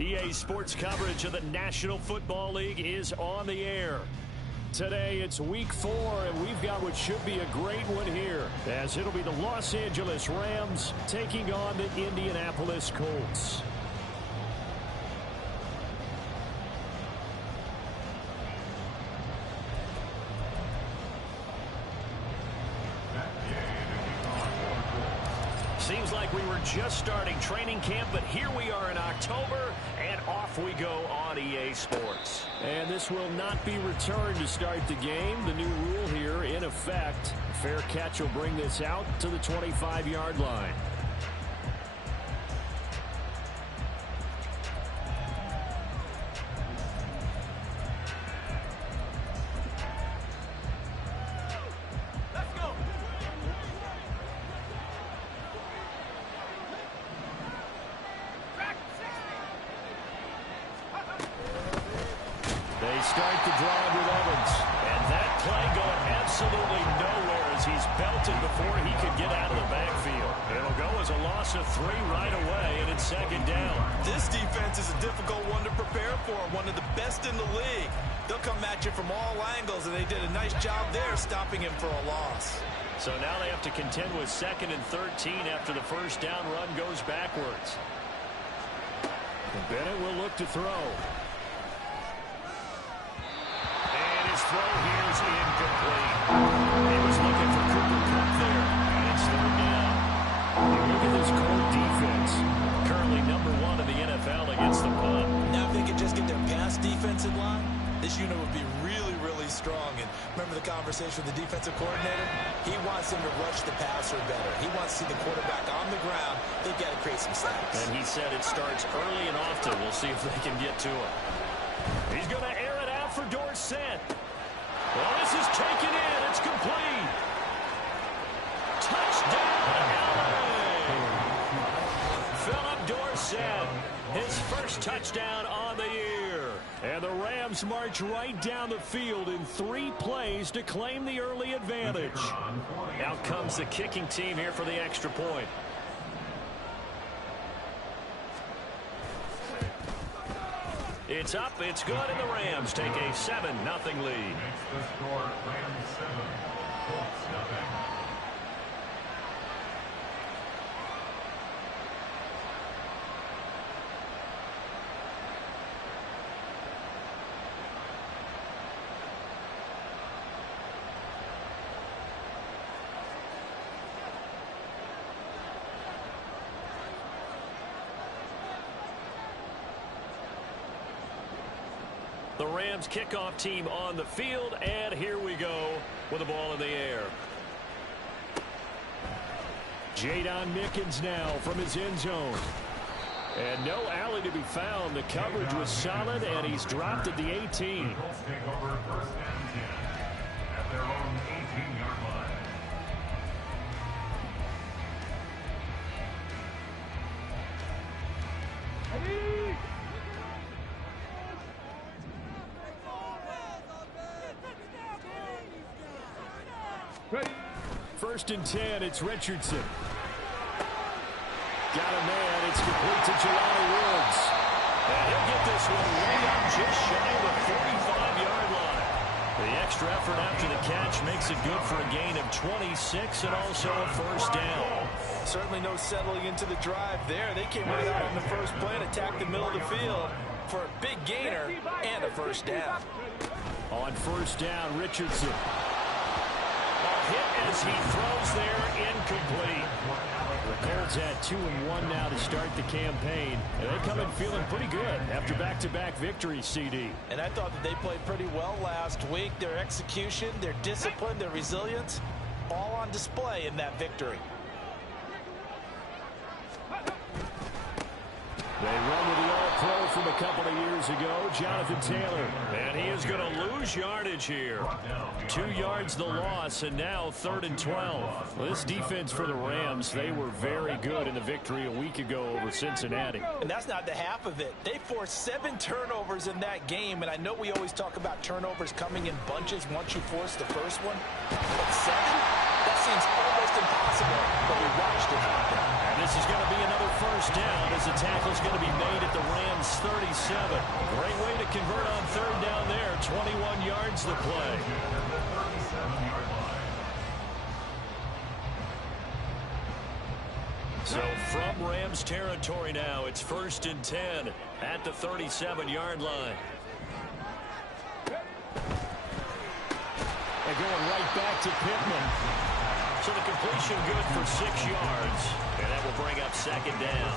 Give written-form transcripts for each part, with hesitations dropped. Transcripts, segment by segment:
EA Sports coverage of the National Football League is on the air. Today, it's week 4, and we've got what should be a great one here, as it'll be the Los Angeles Rams taking on the Indianapolis Colts. Seems like we were just starting training camp, but here we are in October, and off we go on EA Sports. And this will not be returned to start the game. The new rule here in effect. Fair catch will bring this out to the 25-yard line. Start the drive with Evans. And that play going absolutely nowhere as he's belted before he could get out of the backfield. It'll go as a loss of 3 right away, and it's second down. This defense is a difficult one to prepare for, one of the best in the league. They'll come at you from all angles, and they did a nice job there stopping him for a loss. So now they have to contend with 2nd and 13 after the first down run goes backwards. Bennett will look to throw. Throw here is incomplete. He was looking for Cooper Kupp there, and it's 3rd down. Look at this Colt defense. Currently number 1 in the NFL against the punt. Now if they could just get their pass defense in line, this unit would be really, really strong. And remember the conversation with the defensive coordinator? He wants them to rush the passer better. He wants to see the quarterback on the ground. They've got to create some sacks. And he said it starts early and often. We'll see if they can get to it. He's going to air it out for Dorsett. Well, this is taken in. It's complete. Touchdown, LA. Philip Dorsett, his first touchdown on the year. And the Rams march right down the field in 3 plays to claim the early advantage. Out comes the kicking team here for the extra point. It's up, it's good, and the Rams take a 7-0 lead. Makes the score Rams 7, Colts 0. The Rams kickoff team on the field, and here we go with the ball in the air. Jadon Mickens now from his end zone. And no alley to be found. The coverage was solid, and he's dropped at the 18. The Colts take over 1st and 10 at their own 18-yard line. Ready. 1st and 10, it's Richardson. Got a man, it's complete to Jelani Woods. And he'll get this one way up just shy of the 45-yard line. The extra effort after the catch makes it good for a gain of 26 and also a 1st down. Certainly no settling into the drive there. They came right out on the first play and attacked the middle of the field for a big gainer and a 1st down. On 1st down, Richardson. Hit as he throws there, incomplete. The Colts had 2-1 now to start the campaign. And they come in feeling pretty good after back-to-back victories, CD. And I thought that they played pretty well last week. Their execution, their discipline, their resilience, all on display in that victory. They run with the All-Pro from a couple of years ago, Jonathan Taylor. And he is going to lose yardage here. 2 yards the loss, and now 3rd and 12. Well, this defense for the Rams, they were very good in the victory a week ago over Cincinnati. And that's not the half of it. They forced 7 turnovers in that game, and I know we always talk about turnovers coming in bunches once you force the first one. But 7? That seems almost impossible, but we watched it happen. This is going to be another first down as the tackle is going to be made at the Rams' 37. Great way to convert on third down there. 21 yards the play. So from Rams territory now, it's 1st and 10 at the 37-yard line. They're going right back to Pittman. So the completion good for 6 yards. And that will bring up 2nd down.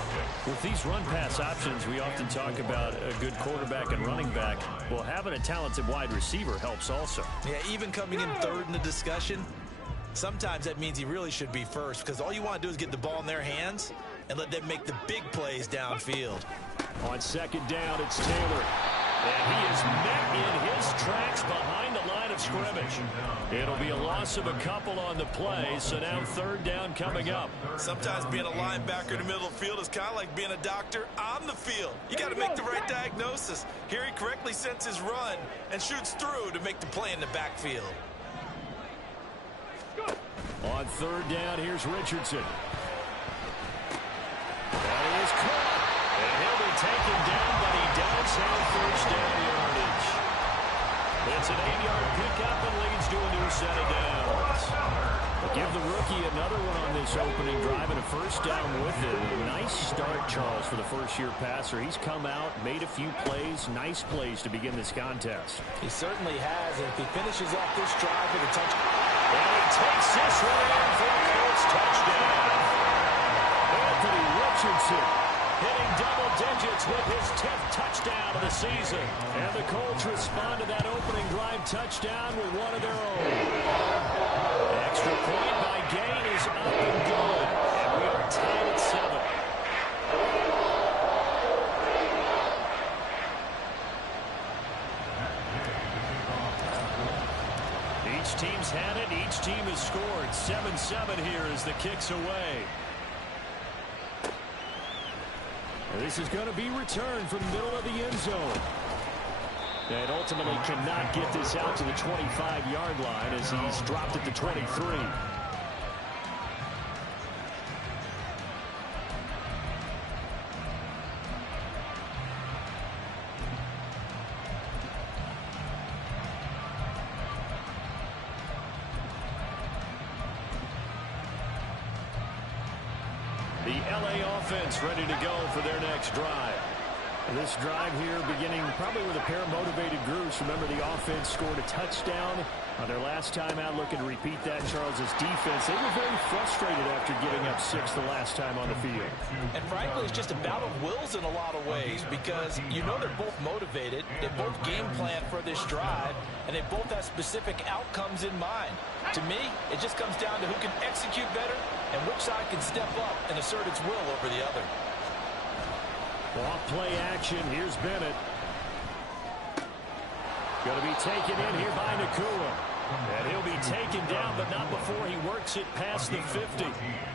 With these run-pass options, we often talk about a good quarterback and running back. Well, having a talented wide receiver helps also. Yeah, even coming in third in the discussion, sometimes that means he really should be first because all you want to do is get the ball in their hands and let them make the big plays downfield. On 2nd down, it's Taylor. And he is met in his tracks behind the line of scrimmage. It'll be a loss of a couple on the play, so now 3rd down coming up. Sometimes being a linebacker in the middle of the field is kind of like being a doctor on the field. You got to make the right diagnosis. Here he correctly sets his run and shoots through to make the play in the backfield. On 3rd down, here's Richardson. That is caught. And he'll be taken down, but he does have 1st down yardage. It's an 8-yard pickup and leads to a new set of downs. Give the rookie another one on this opening drive and a 1st down with it. Nice start, Charles, for the first-year passer. He's come out, made a few plays, nice plays to begin this contest. He certainly has, and if he finishes off this drive with a touchdown. And he takes this one in for a Colts touchdown. Anthony Richardson hitting double digits with his 10th touchdown of the season. And the Colts respond to that opening drive touchdown with one of their own. Extra point by Gain is up and good. And we are tied at 7. Each team's had it. Each team has scored. 7-7 here as the kick's away. This is going to be returned from the middle of the end zone. And ultimately cannot get this out to the 25-yard line as he's dropped at the 23. The LA offense ready to go for their next drive. This drive here beginning probably with a pair of motivated groups. Remember, the offense scored a touchdown on their last time out. Looking to repeat that. Charles's defense, they were very frustrated after giving up 6 the last time on the field. And frankly, it's just a battle of wills in a lot of ways because you know they're both motivated. They both game plan for this drive, and they both have specific outcomes in mind. To me, it just comes down to who can execute better and which side can step up and assert its will over the other. Off play action. Here's Bennett. Going to be taken in here by Nakua. And he'll be taken down, but not before he works it past the 50.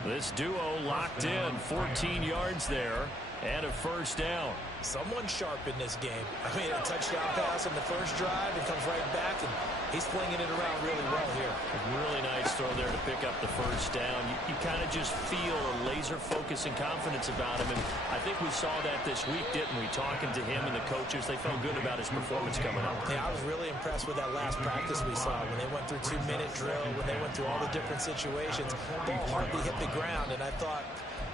This duo locked in. 14 yards there and a 1st down. Someone sharp in this game. I mean, a touchdown pass on the first drive. It comes right back, and he's flinging it around really well here. A really nice throw there to pick up the 1st down. You kind of just feel a laser focus and confidence about him, and I think we saw that this week, didn't we? Talking to him and the coaches, they felt good about his performance coming up. Yeah, I was really impressed with that last practice we saw when they went through 2-minute drill, when they went through all the different situations. Ball hardly hit the ground, and I thought,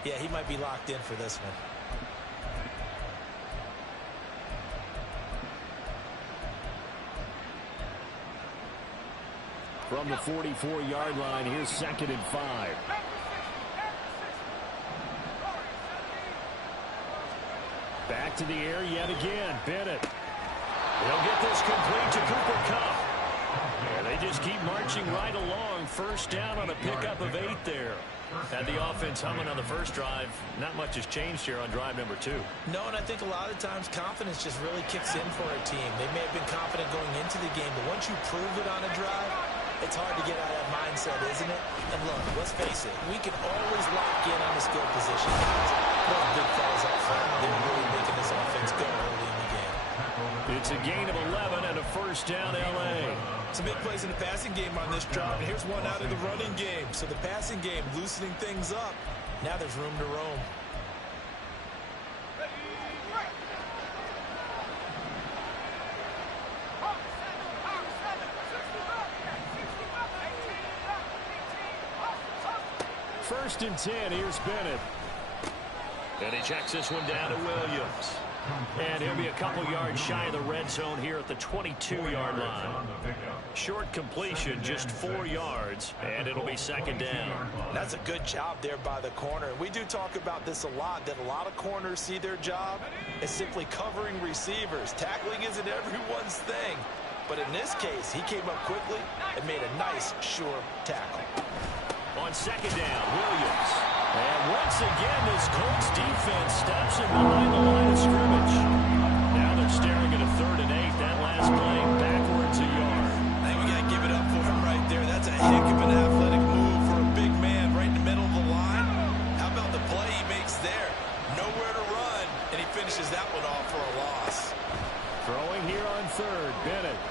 yeah, he might be locked in for this one. From the 44-yard line, here's 2nd and 5. Back to the air yet again. Bennett. He'll get this complete to Cooper Kupp. And they just keep marching right along. 1st down on a pickup of 8 there. Had the offense humming on the first drive. Not much has changed here on drive number 2. No, and I think a lot of times confidence just really kicks in for a team. They may have been confident going into the game, but once you prove it on a drive, it's hard to get out of that mindset, isn't it? And look, let's face it, we can always lock in on the skill position guys. Those big fellas up front, they're really making this offense go early in the game. It's a gain of 11 and a 1st down, L.A. Some big plays in the passing game on this drive, and here's one out of the running game. So the passing game loosening things up. Now there's room to roam. First and 10, here's Bennett. And he checks this one down to Williams. And he'll be a couple yards shy of the red zone here at the 22-yard line. Short completion, just 4 yards, and it'll be second down. That's a good job there by the corner. We do talk about this a lot, that a lot of corners see their job as simply covering receivers. Tackling isn't everyone's thing. But in this case, he came up quickly and made a nice, sure tackle. On second down, Williams. And once again, this Colts defense stops him behind the line of scrimmage. Now they're staring at a 3rd and 8. That last play backwards a yard. I think we got to give it up for him right there. That's a heck of an athletic move for a big man right in the middle of the line. How about the play he makes there? Nowhere to run, and he finishes that one off for a loss. Throwing here on 3rd, Bennett.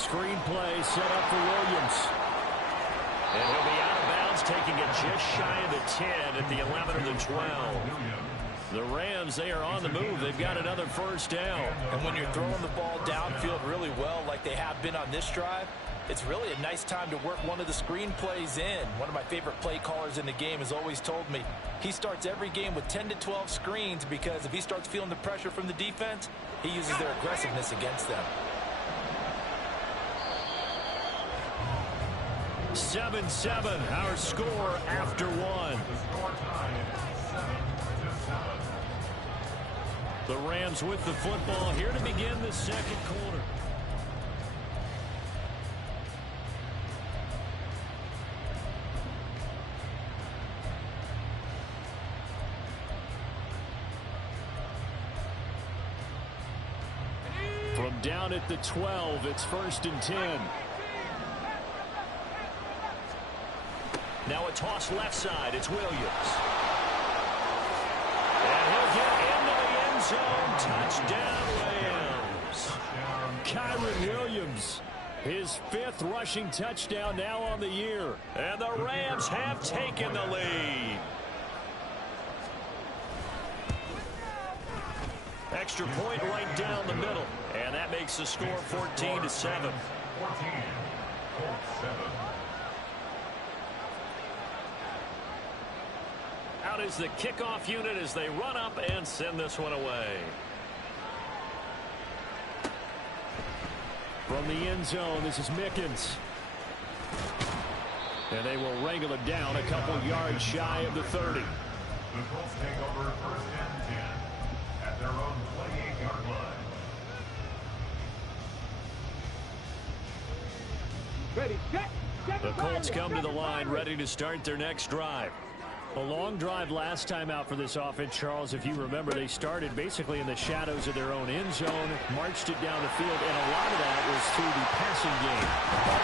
Screen play set up for Williams. And he'll be out of bounds, taking it just shy of the 10 at the 11 or the 12. The Rams, they are on the move. They've got another first down. And when you're throwing the ball downfield really well like they have been on this drive, it's really a nice time to work one of the screen plays in. One of my favorite play callers in the game has always told me he starts every game with 10 to 12 screens because if he starts feeling the pressure from the defense, he uses their aggressiveness against them. 7-7, our score after 1. The Rams with the football here to begin the second quarter. From down at the 12, it's 1st and 10. Now a toss left side. It's Williams. And he'll get into the end zone. Touchdown, Rams. Kyron Williams, his 5th rushing touchdown now on the year. And the Rams have taken the lead. Extra point right down the middle. And that makes the score 14-7. 14, Colts 7. Out is the kickoff unit as they run up and send this one away. From the end zone, this is Mickens. And they will wrangle it down a couple yards shy of the 30. The Colts take over 1st and 10 at their own 28-yard line. Ready, set. The Colts come to the line ready to start their next drive. A long drive last time out for this offense, Charles. If you remember, they started basically in the shadows of their own end zone, marched it down the field, and a lot of that was through the passing game.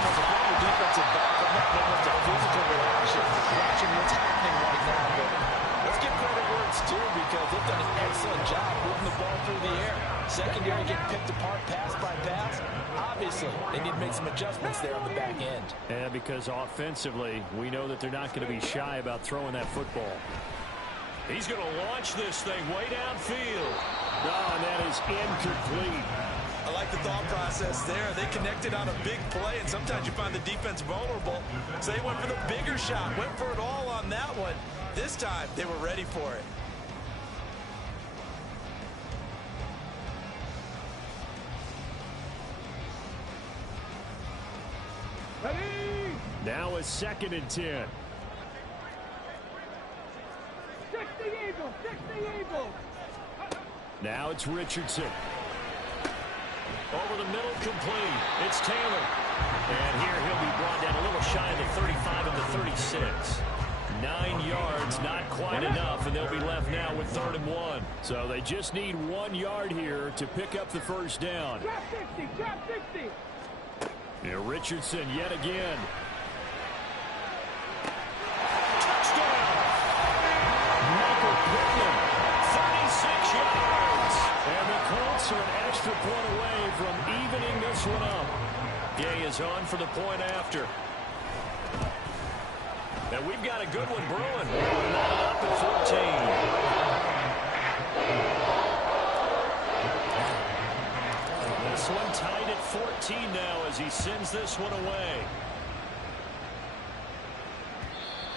As a former defensive back, I'm not going to physical reaction, watching what's happening right now. But let's give credit where it's due because they've done an excellent job moving the ball through the air. Secondary getting picked apart pass by pass. Obviously, they need to make some adjustments there on the back end. And because offensively, we know that they're not going to be shy about throwing that football. He's going to launch this thing way downfield. Oh, and that is incomplete. I like the thought process there. They connected on a big play, and sometimes you find the defense vulnerable. So they went for the bigger shot, went for it all on that one. This time, they were ready for it. Ready? Now a 2nd and 10. 60 Eagles, 60 Eagles. Now it's Richardson. Over the middle, complete. It's Taylor. And here he'll be brought down a little shy of the 35 and the 36. 9 yards, not quite enough, and they'll be left now with 3rd and 1. So they just need 1 yard here to pick up the first down. Trap 60, trap 60. Here Richardson yet again. Touchdown! Michael Pittman, 36 yards. And the Colts are an extra point away from evening this one up. Gay is on for the point after. And we've got a good one brewing. We're knotted up at 14. This one tied at 14 now as he sends this one away.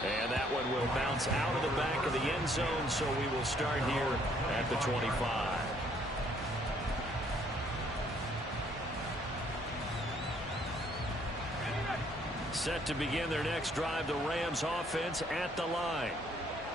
And that one will bounce out of the back of the end zone, so we will start here at the 25. Set to begin their next drive, the Rams offense at the line.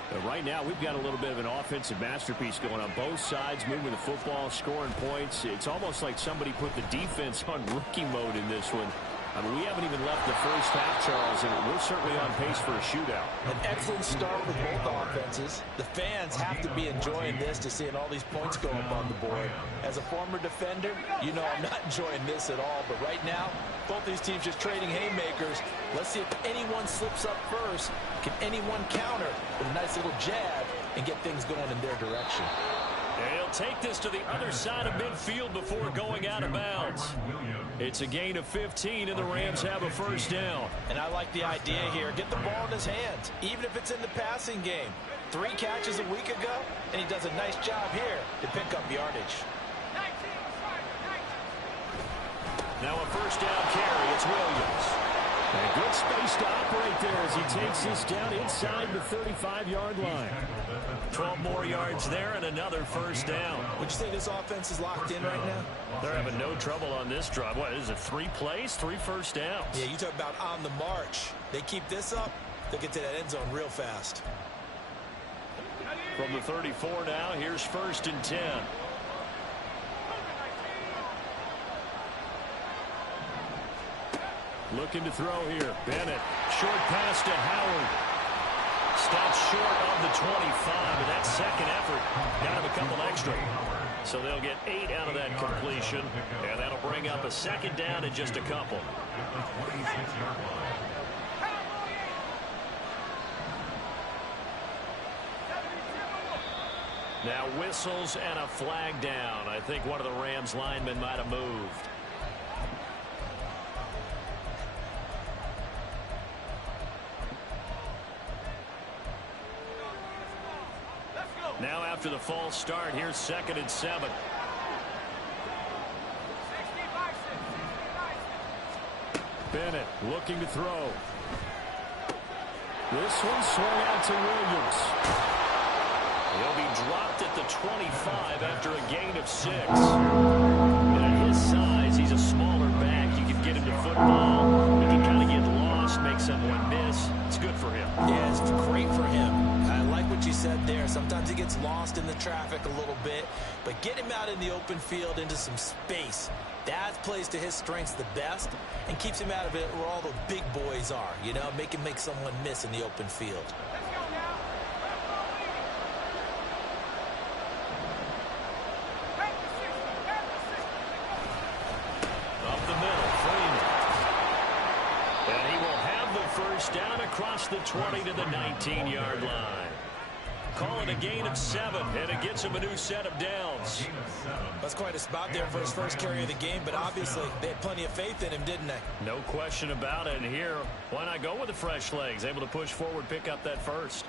But right now, we've got a little bit of an offensive masterpiece going on both sides, moving the football, scoring points. It's almost like somebody put the defense on rookie mode in this one. I mean, we haven't even left the first half, Charles, and we're certainly on pace for a shootout. An excellent start with both offenses. The fans have to be enjoying this to seeing all these points go up on the board. As a former defender, you know I'm not enjoying this at all. But right now, both these teams just trading haymakers. Let's see if anyone slips up first. Can anyone counter with a nice little jab and get things going in their direction? And he'll take this to the other side of midfield before going out of bounds. It's a gain of 15, and the Rams have a first down. And I like the idea here. Get the ball in his hands, even if it's in the passing game. 3 catches a week ago, and he does a nice job here to pick up yardage. Now a first down carry. It's Williams. And a good space to operate there as he takes this down inside the 35-yard line. 12 more yards there and another first down. Would you say this offense is locked in right now? They're having no trouble on this drive. What is it, 3 plays, 3 first downs? Yeah, you talk about on the march. They keep this up, they'll get to that end zone real fast. From the 34 now, here's 1st and 10. Looking to throw here. Bennett. Short pass to Howard. Stops short of the 25. But that second effort got him a couple extra. So they'll get 8 out of that completion. And that'll bring up a second down in just a couple. Now whistles and a flag down. I think one of the Rams linemen might have moved. Now after the false start, here's 2nd and 7. Bennett looking to throw. This one swung out to Williams. He'll be dropped at the 25 after a gain of 6. And at his size, he's a smaller back. You can get him to football. He can kind of get lost, make someone miss. It's good for him. Yeah, it's great for him. I like what you said there. Sometimes he gets lost in the traffic a little bit, but get him out in the open field into some space. That plays to his strengths the best and keeps him out of it where all the big boys are, you know, make him make someone miss in the open field. Up the middle, Freeman. And he will have the first down across the 20 to the 19-yard line. Call it a gain of 7, and it gets him a new set of downs. That's quite a spot there for his first carry of the game, but obviously they had plenty of faith in him, didn't they? No question about it. And here, why not go with the fresh legs? Able to push forward, pick up that first.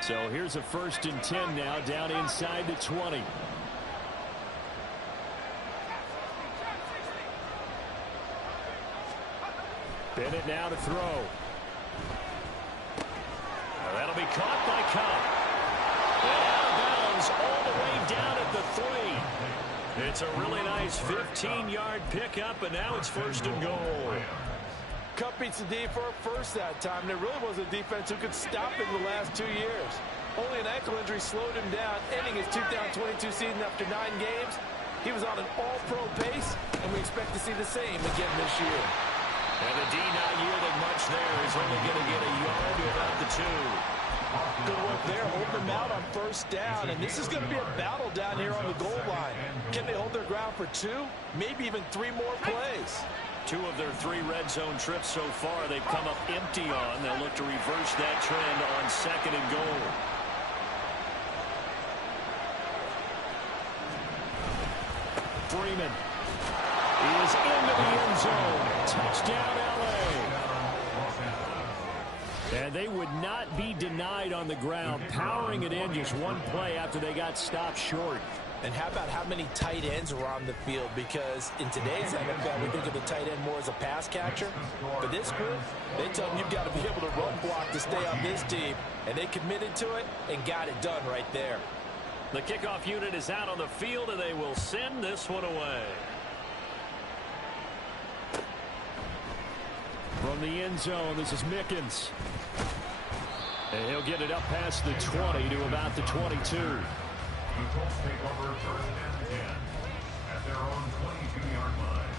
So here's a 1st and 10 now, down inside the 20. Bennett now to throw. Now that'll be caught by Cobb. And out of bounds all the way down at the 3. It's a really nice 15-yard pickup, and now it's 1st and goal. Cup beats the D for a first that time. There really was a defense who could stop him the last 2 years. Only an ankle injury slowed him down, ending his 2022 season after 9 games. He was on an all-pro pace, and we expect to see the same again this year. And the D not yielding much there. He's only going to get a yard without the 2. Good work there, holding them out on first down. And this is going to be a battle down here on the goal line. Can they hold their ground for 2? Maybe even 3 more plays. 2 of their 3 red zone trips so far they've come up empty on. They'll look to reverse that trend on 2nd and goal. Freeman is into the end zone. Touchdown, L.A. And they would not be denied on the ground, powering it in just one play after they got stopped short. And how about how many tight ends were on the field? Because in today's NFL, we think of the tight end more as a pass catcher. For this group, they tell them you've got to be able to run block to stay on this team. And they committed to it and got it done right there. The kickoff unit is out on the field, and they will send this one away. From the end zone, this is Mickens. And he'll get it up past the 20 to about the 22. The Colts take over first and 10 at their own 22-yard line.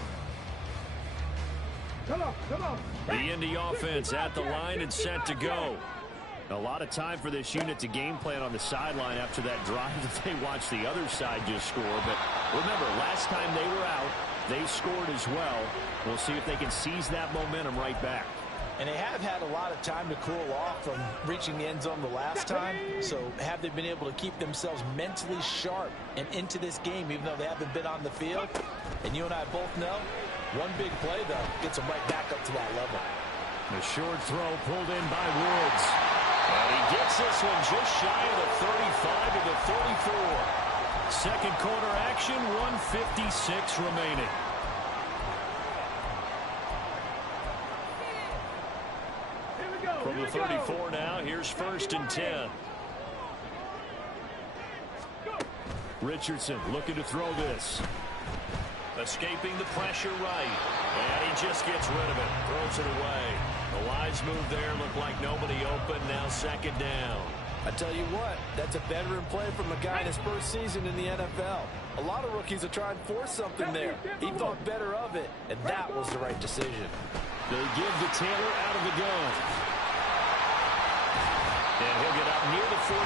Come on. The Indy offense at the line and set to go. A lot of time for this unit to game plan on the sideline after that drive that they watched the other side just score. But remember, last time they were out, they scored as well. We'll see if they can seize that momentum right back. And they have had a lot of time to cool off from reaching the end zone the last time. So have they been able to keep themselves mentally sharp and into this game, even though they haven't been on the field? And you and I both know, one big play, though, gets them right back up to that level. The short throw pulled in by Woods. And he gets this one just shy of the 35 to the 34. Second quarter action, 1:56 remaining. From the 34 now, here's first and 10. Richardson looking to throw this. Escaping the pressure right. And he just gets rid of it. Throws it away. The wise move there. Looked like nobody open. Now second down. I tell you what, that's a veteran play from a guy in his first season in the NFL. A lot of rookies are trying to force something there. He thought better of it, and that was the right decision. They give to Taylor out of the gun. And he'll get up near the 45.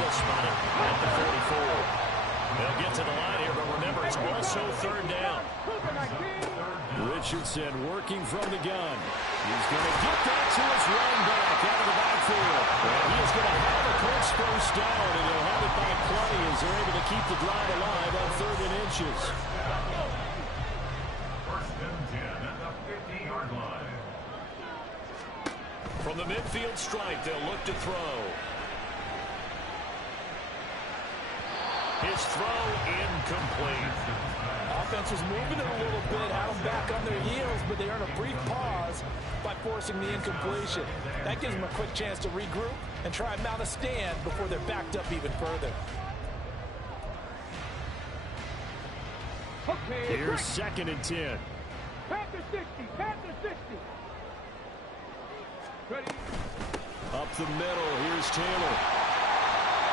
They'll spot it at the 44. They'll get to the line here, but remember, it's also third down. Richardson working from the gun. He's going to get that to his running back out of the backfield. And he is going to have a Colts first down, and he'll have it by plenty as they're able to keep the drive alive on 3rd and inches. First and 10 at the 50-yard line. From the midfield stripe, they'll look to throw. His throw incomplete. Offense was moving it a little bit, had them back on their heels, but they earn a brief pause by forcing the incompletion. That gives them a quick chance to regroup and try and mount a stand before they're backed up even further. Here's second and 10. Panther 60. Ready? Up the middle, here's Taylor.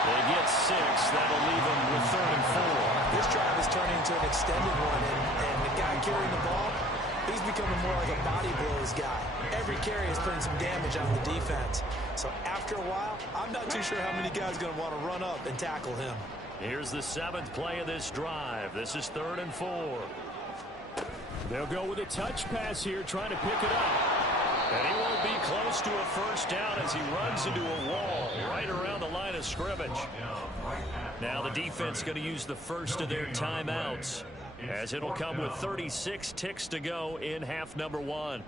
They get 6. That'll leave them with 3rd and 4. This drive is turning into an extended one, and the guy carrying the ball, he's becoming more like a body blows guy. Every carry is putting some damage on the defense. So after a while, I'm not too sure how many guys are going to want to run up and tackle him. Here's the 7th play of this drive. This is 3rd and 4. They'll go with a touch pass here, trying to pick it up. And he won't be close to a first down as he runs into a wall right around the line of scrimmage. Now the defense going to use the first of their timeouts, as it'll come with 36 ticks to go in half number 1.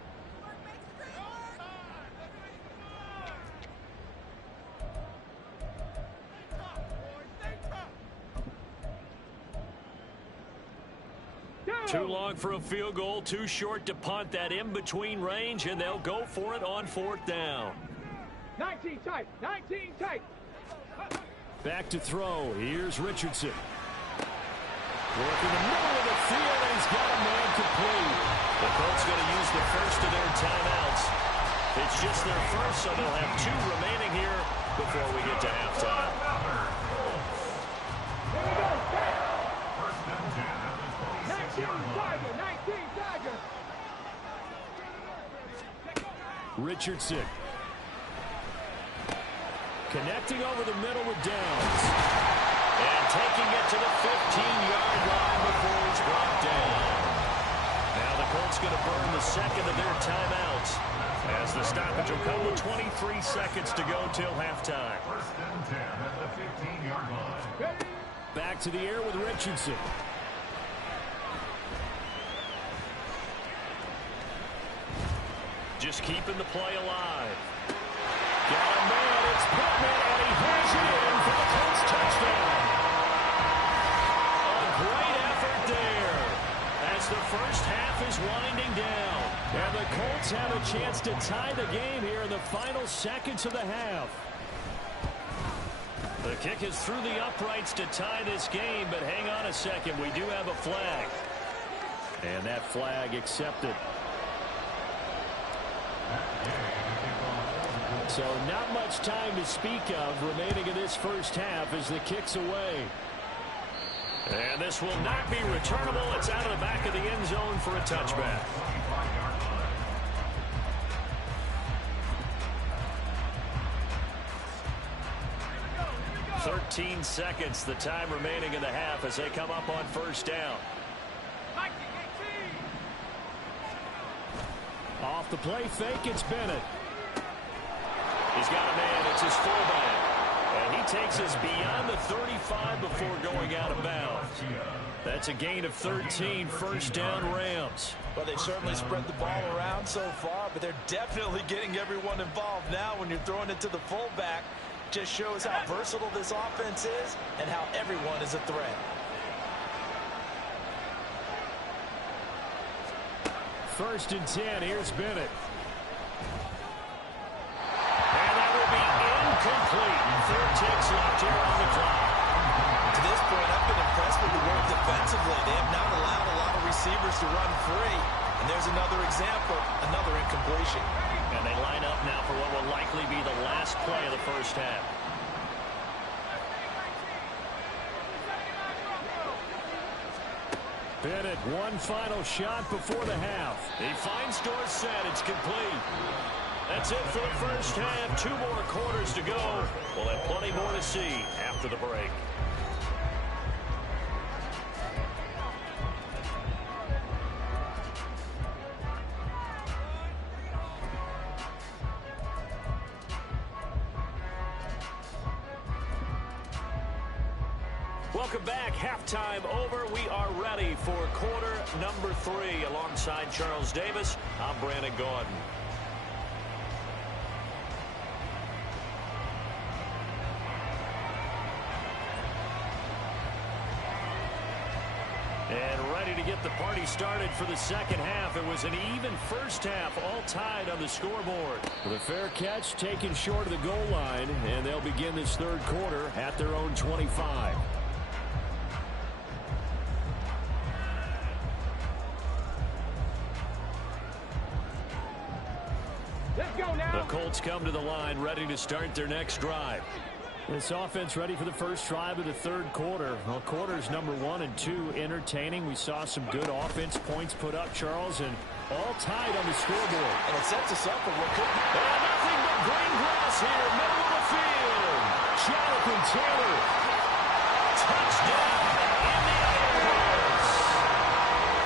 Too long for a field goal, too short to punt. That in-between range, and they'll go for it on 4th down. 19 tight. Back to throw. Here's Richardson. Working the middle of the field, and he's got a man complete. The Colts going to use the first of their timeouts. It's just their first, so they'll have 2 remaining here before we get to halftime. Richardson. Connecting over the middle with Downs. And taking it to the 15-yard line before he's brought down. Now the Colts going to burn the second of their timeouts, as the stoppage will come with 23 seconds to go till halftime. First and 10 at the 15-yard line. Back to the air with Richardson. Colts keeping the play alive. Got a man, it's Pittman, and he has it in for the Colts touchdown. A great effort there as the first half is winding down. And the Colts have a chance to tie the game here in the final seconds of the half. The kick is through the uprights to tie this game, but hang on a second. We do have a flag. And that flag accepted. So not much time to speak of remaining in this first half as the kick's away. And this will not be returnable. It's out of the back of the end zone for a touchback. 13 seconds, the time remaining in the half as they come up on first down. Off the play fake, it's Bennett. He's got a man, it's his fullback. And he takes us beyond the 35 before going out of bounds. That's a gain of 13, first down Rams. Well, they've certainly spread the ball around so far, but they're definitely getting everyone involved now when you're throwing it to the fullback. Just shows how versatile this offense is and how everyone is a threat. First and 10, here's Bennett. And that will be incomplete. 4 ticks left here on the clock. To this point, I've been impressed with the work defensively. They have not allowed a lot of receivers to run free. And there's another example, another incompletion. And they line up now for what will likely be the last play of the first half. Bennett, one final shot before the half. He finds Dorsett. It's complete. That's it for the first half. 2 more quarters to go. We'll have plenty more to see after the break. Welcome back. Halftime over. We are ready for quarter number 3. Alongside Charles Davis, I'm Brandon Gaudin. And ready to get the party started for the second half. It was an even first half, all tied on the scoreboard. With a fair catch taken short of the goal line, and they'll begin this third quarter at their own 25. The Colts come to the line ready to start their next drive. This offense ready for the first drive of the third quarter. Well, quarters number 1 and 2 entertaining. We saw some good offense points put up, Charles, and all tied on the scoreboard. And it sets us up for what could be. And nothing but green grass here, middle of the field. Jonathan Taylor. Touchdown, Indianapolis.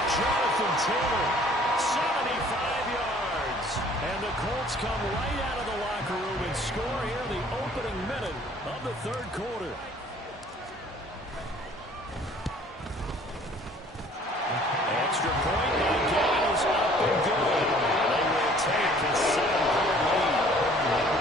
Jonathan Taylor, 75 yards. And the Colts come right out of the locker room and score here in the opening minute of the third quarter. Extra point by Gain is up and good. They will take a 7-point lead.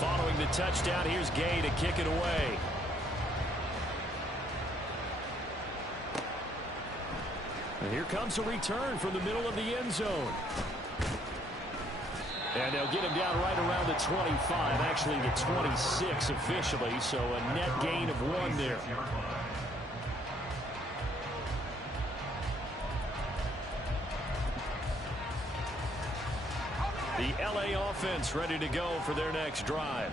Following the touchdown, here's Gay to kick it away. And here comes a return from the middle of the end zone. And they'll get him down right around the 25, actually the 26 officially, so a net gain of 1 there. The LA offense ready to go for their next drive.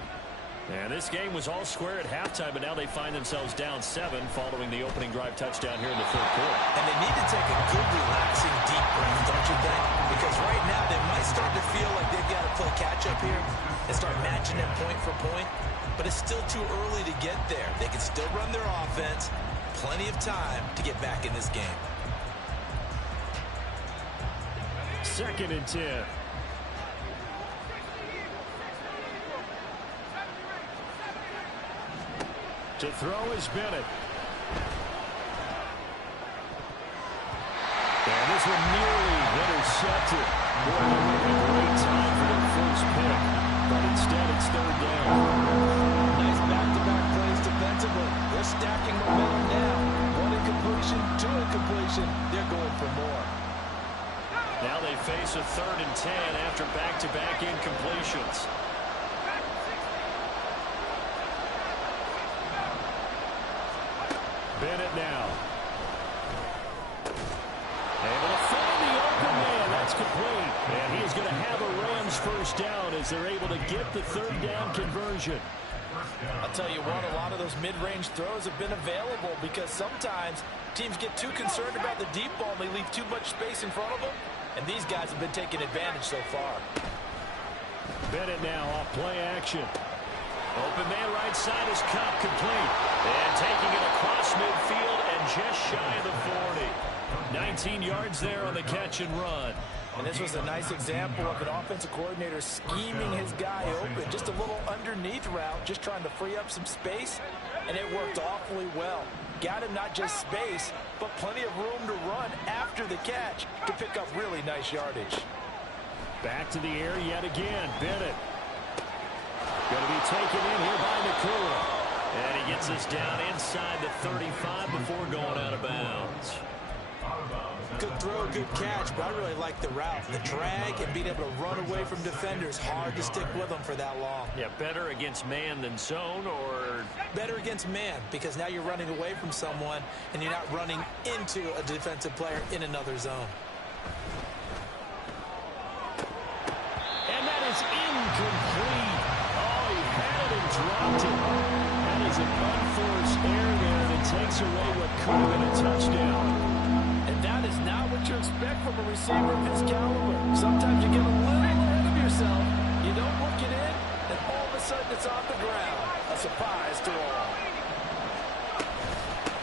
And this game was all square at halftime, but now they find themselves down 7 following the opening drive touchdown here in the third quarter. And they need to take a good, relaxing, deep breath, don't you think? Because right now they might start to feel like they've got to play catch-up here and start matching them point for point. But it's still too early to get there. They can still run their offense. Plenty of time to get back in this game. 2nd and 10. To throw is Bennett. And this one nearly intercepted. Boy, that would have been a great time for their first pick. But instead, it's third down. Nice back-to-back plays defensively. They're stacking momentum now. One incompletion, two incompletion. They're going for more. Now they face a 3rd and 10 after back-to-back incompletions. Bennett now. Able to find the open man. That's complete. And he is going to have a Rams first down as they're able to get the 3rd down conversion. I'll tell you what, a lot of those mid-range throws have been available because sometimes teams get too concerned about the deep ball and they leave too much space in front of them. And these guys have been taking advantage so far. Bennett now off play action. Open man right side is Cup, complete. And taking it across midfield and just shy of the 40. 19 yards there on the catch and run. And this was a nice example of an offensive coordinator scheming his guy open. Just a little underneath route, just trying to free up some space. And it worked awfully well. Got him not just space, but plenty of room to run after the catch to pick up really nice yardage. Back to the air yet again. Bennett. Going to be taken in here by Nakua. And he gets us down inside the 35 before going out of bounds. Good throw, good catch, but I really like the route. The drag and being able to run away from defenders. Hard to stick with them for that long. Yeah, better against man than zone, or? Better against man, because now you're running away from someone and you're not running into a defensive player in another zone. And that is incomplete. Oh, he had it and dropped it. That is an unforced error there that takes away what could have been a touchdown. And that is not what you expect from a receiver of his caliber. Sometimes you get a little ahead of yourself. You don't look it in, and all of a sudden it's on the ground. A surprise to all.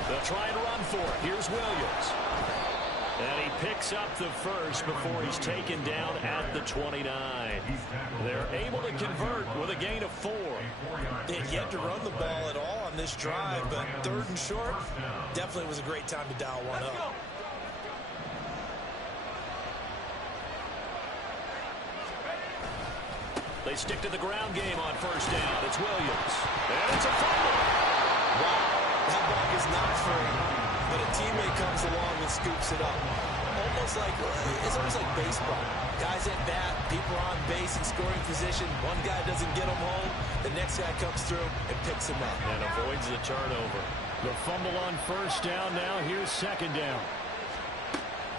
They'll try and run for it. Here's Williams. And he picks up the first before he's taken down at the 29. They're able to convert with a gain of 4. They had yet to run the ball at all on this drive, but 3rd and short definitely was a great time to dial one up. They stick to the ground game on first down. It's Williams. And it's a fumble. Wow, that ball is not free, but a teammate comes along and scoops it up. It's almost like baseball. Guys at bat, people are on base in scoring position. One guy doesn't get him home. The next guy comes through and picks him up. And avoids the turnover. The fumble on first down now. Here's 2nd down.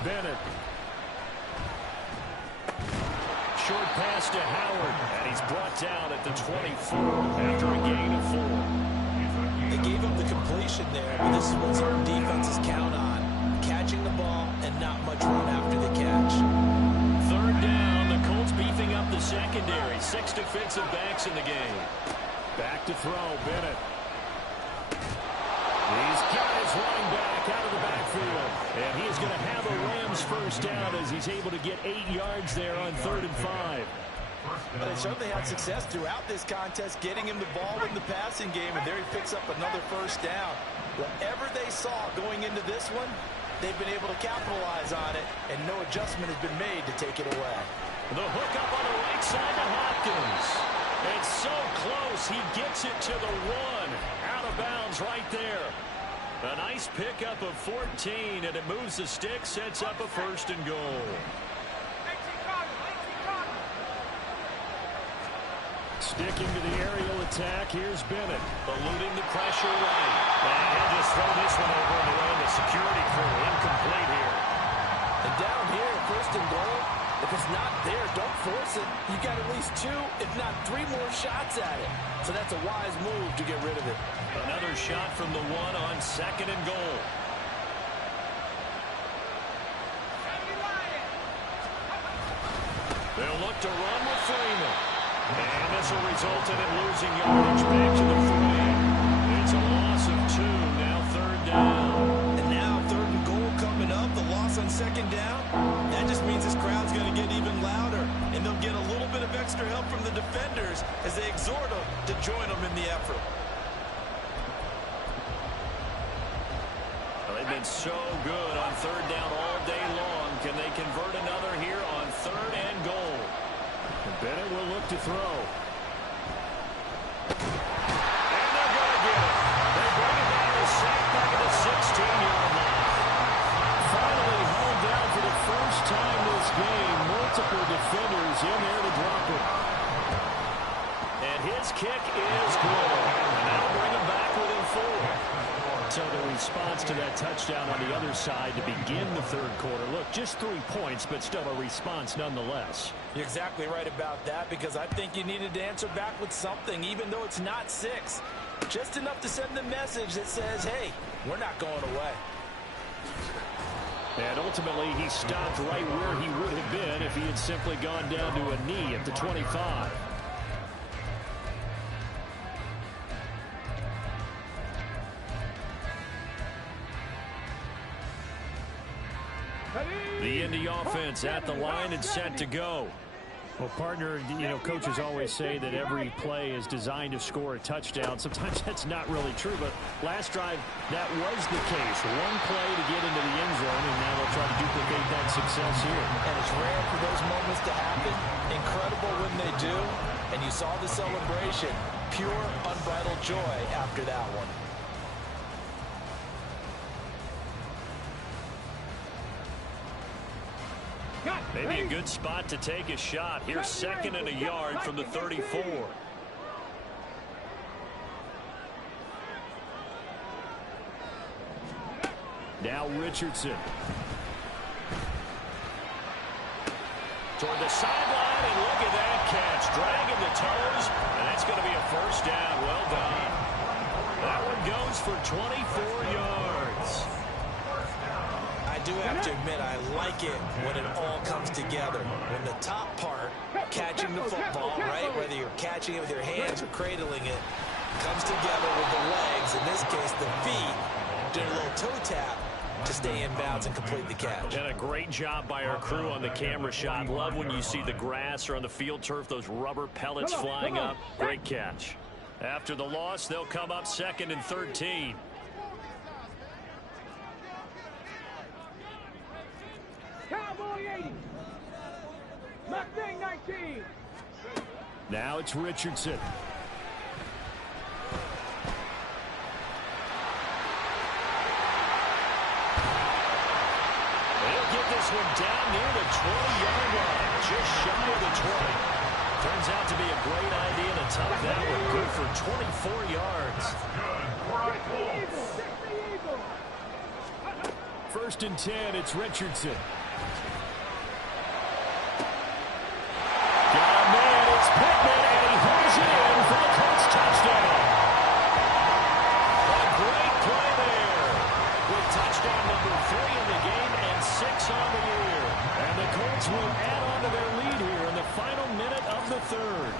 Bennett. Short pass to Howard. And he's brought down at the 24 after a gain of 4. They gave up the completion there, but this is what certain defenses count on. Catching the ball and not much run after the catch. 3rd down. The Colts beefing up the secondary. 6 defensive backs in the game. Back to throw. Bennett. He's got his running back out of the backfield. And he is going to have a Rams first down as he's able to get 8 yards there on 3rd and 5. But they certainly had success throughout this contest, getting him the ball in the passing game, and there he picks up another first down. Whatever they saw going into this one, they've been able to capitalize on it, and no adjustment has been made to take it away. The hook up on the right side to Hopkins. It's so close, he gets it to the 1. Out of bounds right there. A nice pickup of 14, and it moves the stick, sets up a 1st and goal. Sticking to the aerial attack, here's Bennett. Eluding the pressure right. And he'll just throw this one over and around the security crew. Incomplete here. And down here, 1st and goal, if it's not there, don't force it. You got at least 2, if not 3 more shots at it. So that's a wise move to get rid of it. Another shot from the 1 on 2nd and goal. They'll look to run with Freeman. And this will result in it losing yardage back to the 40. It's a loss of 2, now 3rd down. And now 3rd and goal coming up, the loss on 2nd down. That just means this crowd's going to get even louder, and they'll get a little bit of extra help from the defenders as they exhort them to join them in the effort. They've been so good on third down all day long. Can they convert another here on 3rd and goal? And Bennett will look to throw. And they're going to get it. They bring it down to sack back at the 16-yard line. Finally held down for the first time this game. Multiple defenders in there to drop it. And his kick is good. And that'll bring him back within 4. So the response to that touchdown on the other side to begin the 3rd quarter. Look, just 3 points, but still a response nonetheless. You're exactly right about that, because I think you needed to answer back with something, even though it's not 6. Just enough to send the message that says, hey, we're not going away. And ultimately, he stopped right where he would have been if he had simply gone down to a knee at the 25. The Indy offense at the line and set to go. Well, partner, you know, coaches always say that every play is designed to score a touchdown. Sometimes that's not really true, but last drive, that was the case. One play to get into the end zone, and now they'll try to duplicate that success here. And it's rare for those moments to happen. Incredible when they do. And you saw the celebration. Pure, unbridled joy after that one. Maybe a good spot to take a shot. Here's 2nd and a yard from the 34. Now Richardson. Toward the sideline, and look at that catch. Dragging the toes, and that's going to be a 1st down. Well done. That one goes for 24 yards. I do have to admit, I like it when it all comes together. When the top part, catching the football, right, whether you're catching it with your hands or cradling it, comes together with the legs, in this case the feet, doing a little toe tap to stay in bounds and complete the catch. And a great job by our crew on the camera shot. Love when you see the grass or on the field turf, those rubber pellets flying up. Great catch. After the loss, they'll come up 2nd and 13. Cowboy 80. Mustang 19. Now it's Richardson. They'll get this one down near the 20-yard line, just shy of the 20. Turns out to be a great idea to tuck that one. Good for 24 yards. First and 10, it's Richardson. Got a man, it's Pittman, and he hauls it in for the Colts touchdown. A great play there. With touchdown number 3 in the game and 6 on the year. And the Colts will add on to their lead here in the final minute of the 3rd.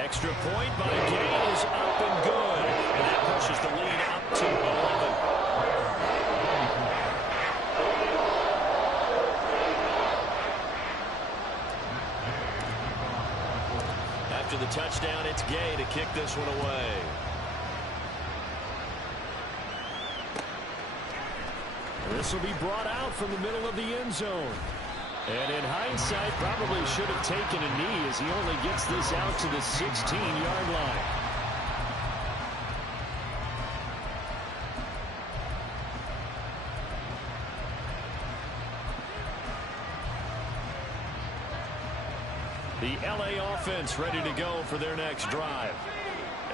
Extra point by Gay is up and good. And that pushes the lead up to 11. After the touchdown, it's Gay to kick this one away. This will be brought out from the middle of the end zone. And in hindsight, probably should have taken a knee as he only gets this out to the 16-yard line. The LA offense ready to go for their next drive.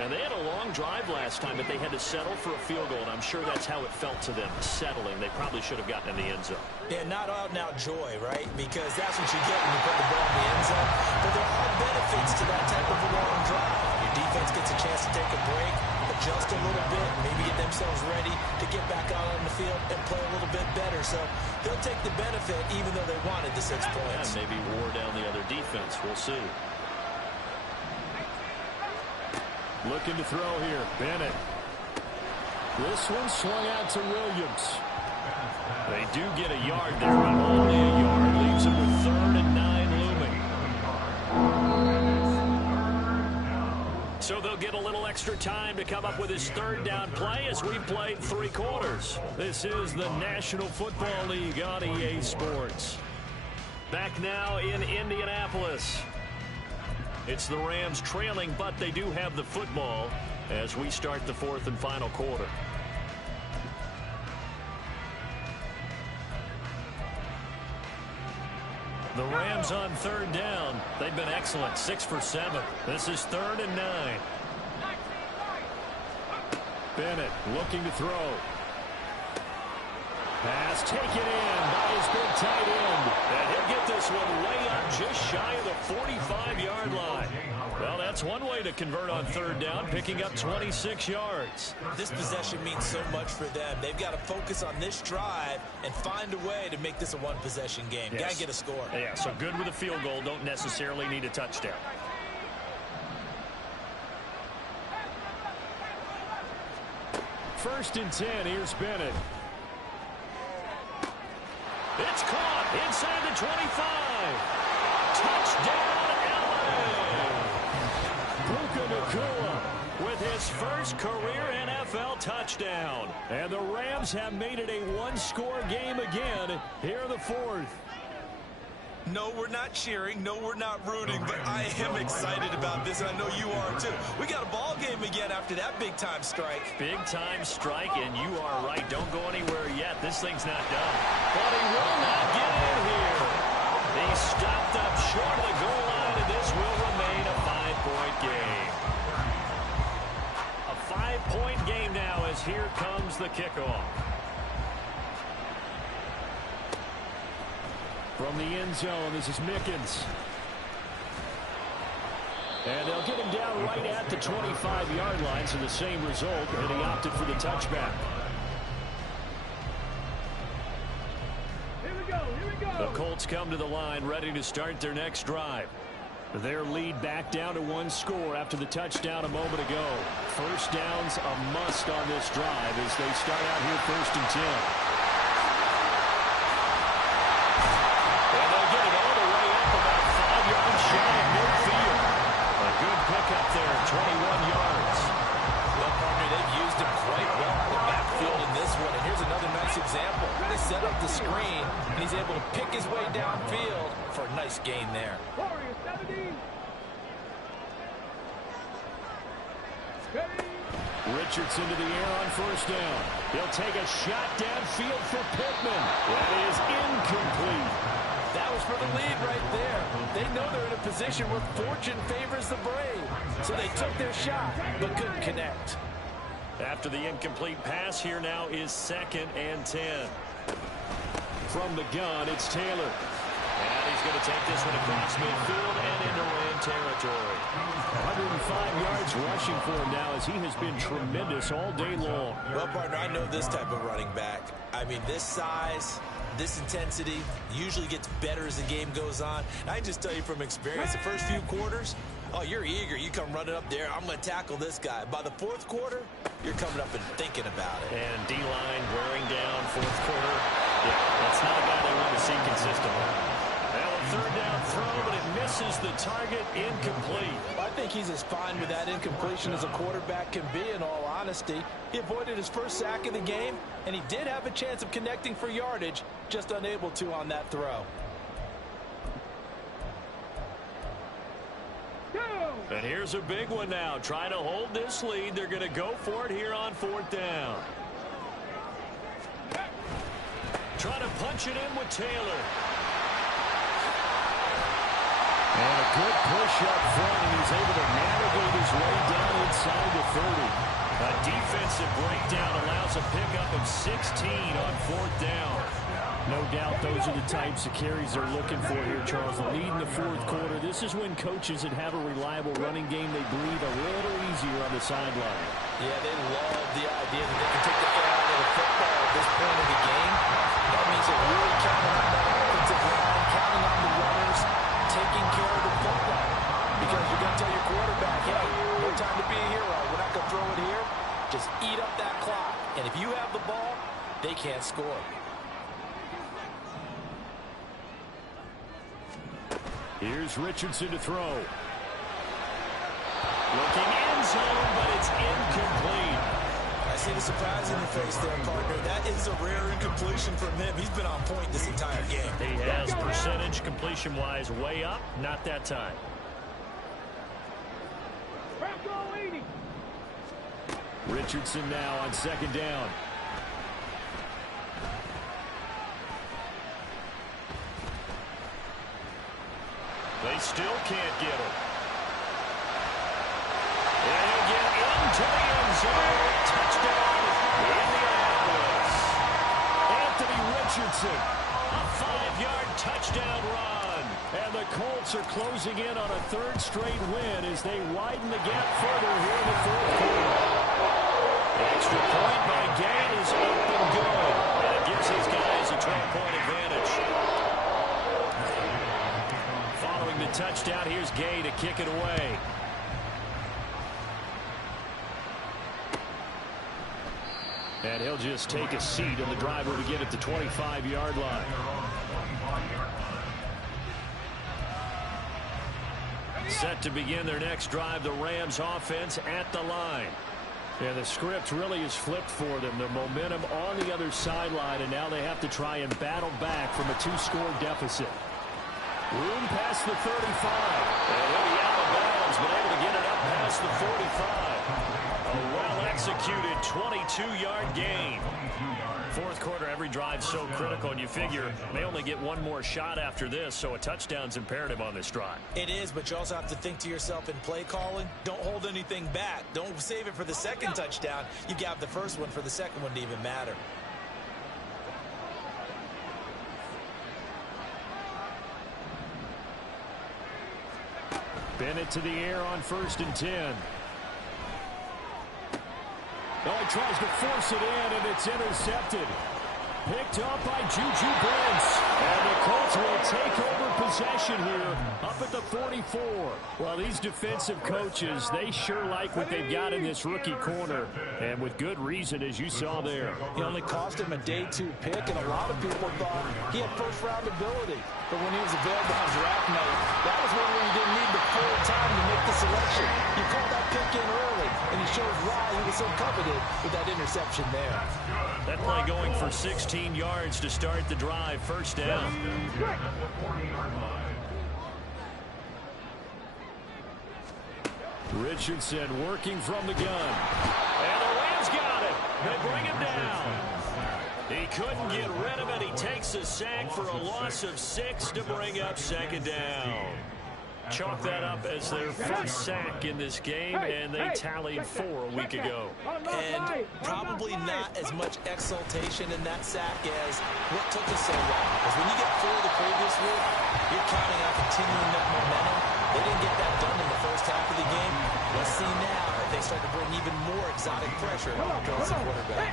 And they had a long drive last time, but they had to settle for a field goal, and I'm sure that's how it felt to them, settling. They probably should have gotten in the end zone. Yeah, not out-and-out joy, right? Because that's what you get when you put the ball in the end zone. But there are benefits to that type of a long drive. Your defense gets a chance to take a break, adjust a little bit, maybe get themselves ready to get back out on the field and play a little bit better. So they'll take the benefit even though they wanted the 6 points. And maybe wore down the other defense. We'll see. Looking to throw here, Bennett. This one swung out to Williams. They do get a yard there, but only a yard. Leaves them with 3rd and 9 looming. So they'll he'll get a little extra time to come up with his third down play as we played 3 quarters. This is the National Football League on EA Sports. Back now in Indianapolis. It's the Rams trailing, but they do have the football as we start the 4th and final quarter. The Rams on 3rd down. They've been excellent, 6 for 7. This is 3rd and 9. Bennett looking to throw. Pass taken in by his big tight end. And he'll get this one way up just shy of the 45-yard line. Well, that's one way to convert on 3rd down, picking up 26 yards. This possession means so much for them. They've got to focus on this drive and find a way to make this a one-possession game. Yes. Got to get a score. Yeah, so good with a field goal. Don't necessarily need a touchdown. First and 10. Here's Bennett. It's caught inside the 25. Touchdown, LA! Puka Nacua with his first career NFL touchdown. And the Rams have made it a one-score game again here in the 4th. No, we're not cheering. No, we're not rooting. But I am excited about this, and I know you are too. We got a ball game again after that big-time strike. Big-time strike, and you are right. Don't go anywhere yet. This thing's not done. But he will not get in here. He stopped up short of the goal line, and this will remain a 5-point game. A 5-point game now as here comes the kickoff. From the end zone, this is Mickens. And they'll get him down right at the 25-yard line, so the same result, and he opted for the touchback. Here we go, here we go. The Colts come to the line, ready to start their next drive. Their lead back down to 1 score after the touchdown a moment ago. First down's a must on this drive as they start out here 1st and 10. Up there, 21 yards. Well, partner, they've used him quite well in the backfield in this one. And here's another nice example. They set up the screen, and he's able to pick his way downfield for a nice gain there. Warriors 17. Richardson to the air on 1st down. He'll take a shot downfield for Pittman. That is incomplete. That was for the lead right there. They know they're in a position where fortune favors the brave. So they took their shot, but couldn't connect. After the incomplete pass, here now is 2nd and 10. From the gun, it's Taylor. And he's going to take this one across midfield and into Ram territory. 105 yards rushing for him now as he has been tremendous all day long. Well, partner, I know this type of running back. I mean, this size, this intensity usually gets better as the game goes on. And I just tell you from experience, the first few quarters, oh, you're eager. You come running up there. I'm going to tackle this guy. By the 4th quarter, you're coming up and thinking about it. And D-line wearing down 4th quarter. Yeah, that's not a guy they want to see consistently. Now a 3rd down throw, but it misses the target, incomplete. I think he's as fine with that incompletion as a quarterback can be, in all honesty. He avoided his first sack of the game, and he did have a chance of connecting for yardage, just unable to on that throw. And here's a big one now. Trying to hold this lead. They're going to go for it here on 4th down. Trying to punch it in with Taylor. And a good push up front, and he's able to navigate his way down inside the 30. A defensive breakdown allows a pickup of 16 on 4th down. No doubt those are the types of carries they're looking for here, Charles. The lead in the 4th quarter. This is when coaches that have a reliable running game, they breathe a little easier on the sideline. Yeah, they love the idea that they can take the air out of the football at this point of the game. That means they're really counting on that offensive line, counting on the runners, taking care of the football. Because you're going to tell your quarterback, hey, no time to be a hero. We're not going to throw it here. Just eat up that clock. And if you have the ball, they can't score. Here's Richardson to throw. Looking end zone, but it's incomplete. I see the surprise in your face there, partner. That is a rare incompletion from him. He's been on point this entire game. He has percentage completion-wise way up, not that time. Richardson now on second down. They still can't get him. And he'll get into the end zone. Touchdown, Indianapolis. Anthony Richardson. A 5-yard touchdown run. And the Colts are closing in on a third straight win as they widen the gap further here in the fourth quarter. Extra point by Gay is up and good. And it gives his guys a 12-point advantage. Following the touchdown, here's Gay to kick it away. And he'll just take a seat, and the drive will begin at the 25-yard line. Set to begin their next drive, the Rams offense at the line. And the script really is flipped for them. The momentum on the other sideline, and now they have to try and battle back from a 2-score deficit. Room past the 35. And he'll be out of bounds, but able to get it up past the 45. A well-executed 22-yard gain. Fourth quarter, every drive so critical, and you figure they only get one more shot after this, so a touchdown's imperative on this drive. It is, but you also have to think to yourself in play calling, don't hold anything back. Don't save it for the second touchdown. You got the first one for the second one to even matter. Bennett to the air on 1st and 10. Oh, he tries to force it in, and it's intercepted. Picked up by Juju Brents. And the Colts will take over possession here up at the 44. Well, these defensive coaches, they sure like what they've got in this rookie corner. And with good reason, as you saw there. He only cost him a day 2 pick, and a lot of people thought he had first-round ability. But when he was available on draft night, that was one where you didn't need the full time to make the selection. You called that pick in early, and he shows why he was so coveted with that interception there. That play going for 16 yards to start the drive. First down. Richardson working from the gun. And the Rams got it. They bring him down. He couldn't get rid of it. He takes a sack for a loss of 6 to bring up second down. Chalk that up as their first sack in this game, and they tallied 4 a week ago. And probably not as much exultation in that sack as what took us so long. Because when you get 4 the previous week, you're counting on continuing that momentum. They didn't get that done in the first half of the game. Let's see now if they start to bring even more exotic pressure on the opposing quarterback.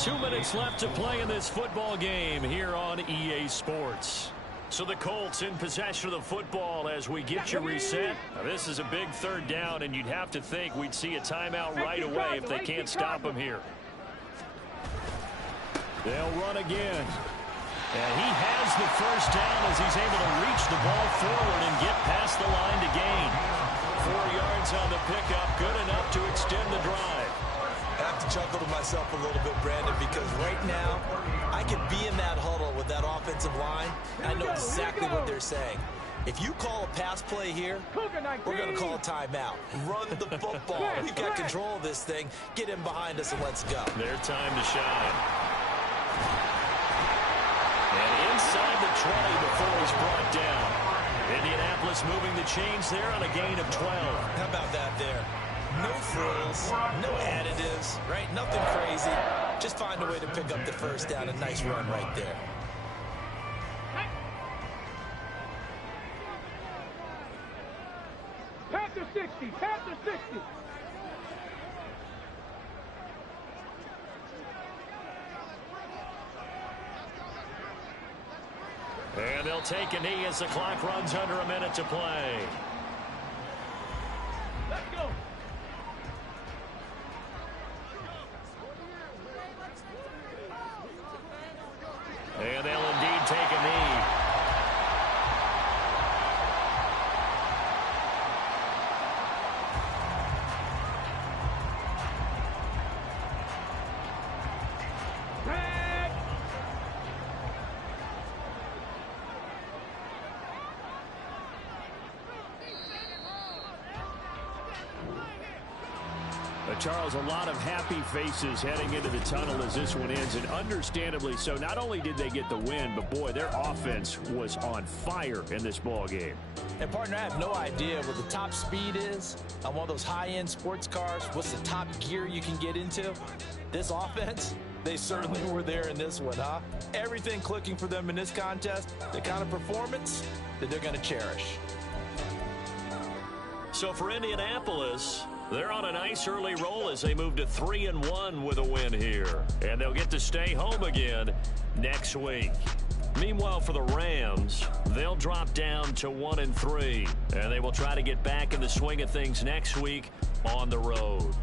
2 minutes left to play in this football game here on EA Sports. So the Colts in possession of the football as we get you reset. Now, this is a big third down, and you'd have to think we'd see a timeout right away if they can't stop them here. They'll run again. And he has the first down as he's able to reach the ball forward and get past the line to gain. 4 yards on the pickup, good enough to extend the drive. I have to chuckle to myself a little bit, Brandon, because right now I could be in that huddle with that offensive line. I know exactly what they're saying. If you call a pass play here, we're going to call a timeout. Run the football. We've got control of this thing. Get in behind us and let's go. Their time to shine. And inside the 20 before he's brought down. Indianapolis moving the chains there on a gain of 12. How about that there? No frills, no additives, right? Nothing crazy. Just find a way to pick up the first down. A nice run right there. Past the 60, past the 60. And they'll take a knee as the clock runs under a minute to play. Let's go. And they'll indeed take a knee. Charles, a lot of happy faces heading into the tunnel as this one ends, and understandably so. Not only did they get the win, but, boy, their offense was on fire in this ball game. And, partner, I have no idea what the top speed is on one of those high-end sports cars. What's the top gear you can get into? This offense, they certainly were there in this one, huh? Everything clicking for them in this contest, the kind of performance that they're going to cherish. So for Indianapolis, they're on a nice early roll as they move to 3-1 with a win here. And they'll get to stay home again next week. Meanwhile, for the Rams, they'll drop down to 1-3. And they will try to get back in the swing of things next week on the road.